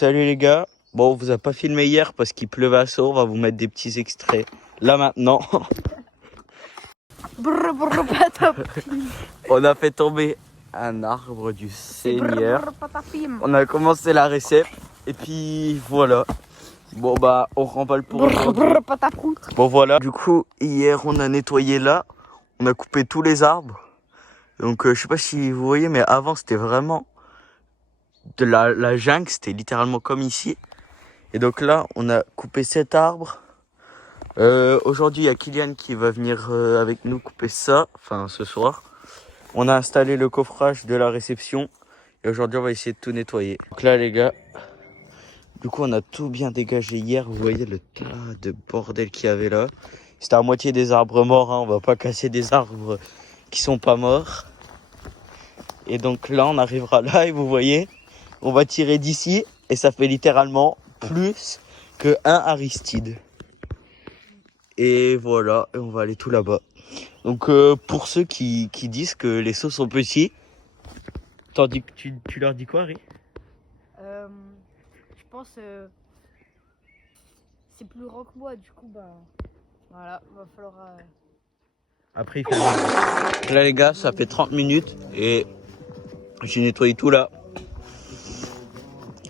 Salut les gars, bon on vous a pas filmé hier parce qu'il pleuvait à saut, on va vous mettre des petits extraits là maintenant. On a fait tomber un arbre du Seigneur, on a commencé la recette et puis voilà. Bon bah on remballe pour aujourd'hui. Bon voilà, du coup hier on a nettoyé là, on a coupé tous les arbres. Donc je sais pas si vous voyez mais avant c'était vraiment de la jungle, c'était littéralement comme ici. Et donc là, on a coupé cet arbre. Aujourd'hui, il y a Kylian qui va venir avec nous couper ça, enfin ce soir. On a installé le coffrage de la réception. Et aujourd'hui, on va essayer de tout nettoyer. Donc là, les gars, du coup, on a tout bien dégagé hier. Vous voyez le tas de bordel qu'il y avait là. C'était à moitié des arbres morts, hein. On va pas casser des arbres qui sont pas morts. Et donc là, on arrivera là et vous voyez, on va tirer d'ici. Et ça fait littéralement plus que un Aristide. Et voilà, et on va aller tout là-bas. Donc pour ceux qui disent que les sauts sont petits, tu leur dis quoi, Harry? Je pense c'est plus grand que moi, du coup bah voilà, va falloir Après il fait le... Là les gars, ça fait 30 minutes et j'ai nettoyé tout là.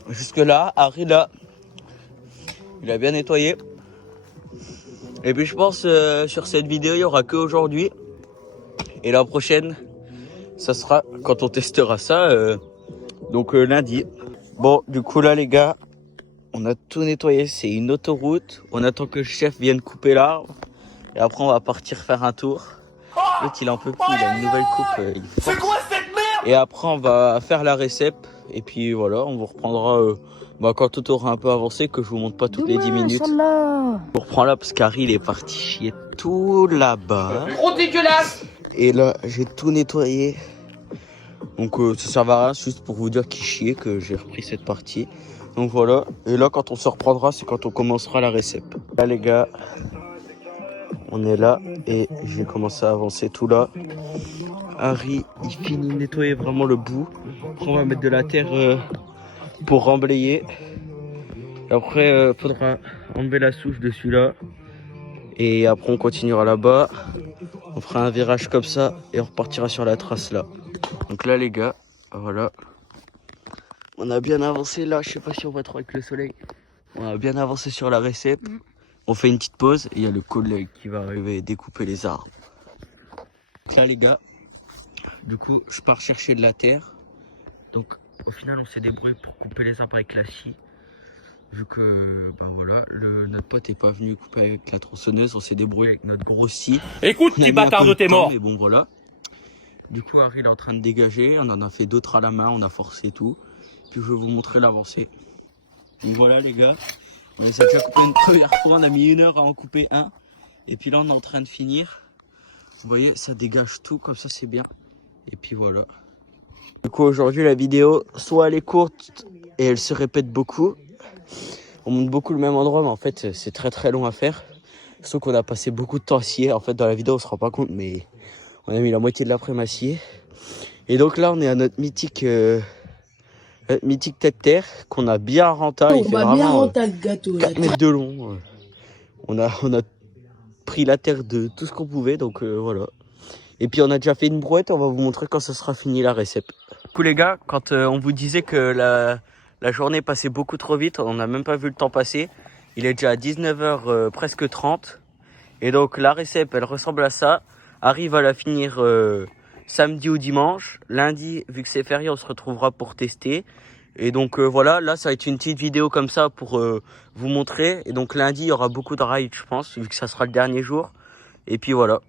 Jusque là, Harry là, il a bien nettoyé. Et puis je pense sur cette vidéo, il n'y aura que aujourd'hui. Et la prochaine, ça sera quand on testera ça, donc lundi. Bon, du coup là les gars, on a tout nettoyé, c'est une autoroute. On attend que le chef vienne couper l'arbre. Et après on va partir faire un tour. L'autre il en peut plus, il a une nouvelle coupe. C'est quoi cette merde? Et après on va faire la récep. Et puis voilà, on vous reprendra quand tout aura un peu avancé, que je vous montre pas toutes les 10 minutes. On vous reprend là parce qu'Harry il est parti chier tout là-bas. Trop dégueulasse! Et là j'ai tout nettoyé. Donc ça sert à rien, juste pour vous dire qu'il chiait, que j'ai repris cette partie. Donc voilà, et là quand on se reprendra, c'est quand on commencera la récep. Là les gars, on est là et j'ai commencé à avancer tout là. Harry, il finit de nettoyer vraiment le bout. Après on va mettre de la terre pour remblayer. Après faudra enlever la souche de celui-là. Et après on continuera là-bas. On fera un virage comme ça et on repartira sur la trace là. Donc là les gars, voilà. On a bien avancé là, je sais pas si on va trop avec le soleil. On a bien avancé sur la récep. On fait une petite pause et il y a le collègue qui va arriver et découper les arbres. Donc là les gars, du coup je pars chercher de la terre. Donc au final on s'est débrouillé pour couper les arbres avec la scie. Vu que voilà, notre pote est pas venu couper avec la tronçonneuse, on s'est débrouillé avec notre gros scie. Écoute, petit bâtard de tes morts! Mais bon voilà. Du coup Harry il est en train de dégager, on en a fait d'autres à la main, on a forcé tout. Puis je vais vous montrer l'avancée. Donc voilà les gars, on les a déjà coupés une première fois, on a mis 1 heure à en couper un. Et puis là on est en train de finir. Vous voyez, ça dégage tout, comme ça c'est bien. Et puis voilà. Du coup aujourd'hui la vidéo, soit elle est courte et elle se répète beaucoup. On monte beaucoup le même endroit, mais en fait c'est très très long à faire. Sauf qu'on a passé beaucoup de temps à scier. En fait dans la vidéo on se rend pas compte, mais on a mis la moitié de l'après-midi à scier. Et donc là on est à notre mythique tête-terre qu'on a bien renta. Il fait vraiment 4 mètres de long. On a pris la terre de tout ce qu'on pouvait, donc voilà. Et puis on a déjà fait une brouette, on va vous montrer quand ça sera fini la récep. Du coup les gars, quand on vous disait que la journée passait beaucoup trop vite, on n'a même pas vu le temps passer. Il est déjà à 19h presque 30. Et donc la récep elle ressemble à ça. Arrive à la finir samedi ou dimanche. Lundi, vu que c'est férié, on se retrouvera pour tester. Et donc voilà, là ça va être une petite vidéo comme ça pour vous montrer. Et donc lundi, il y aura beaucoup de rides, je pense, vu que ça sera le dernier jour. Et puis voilà.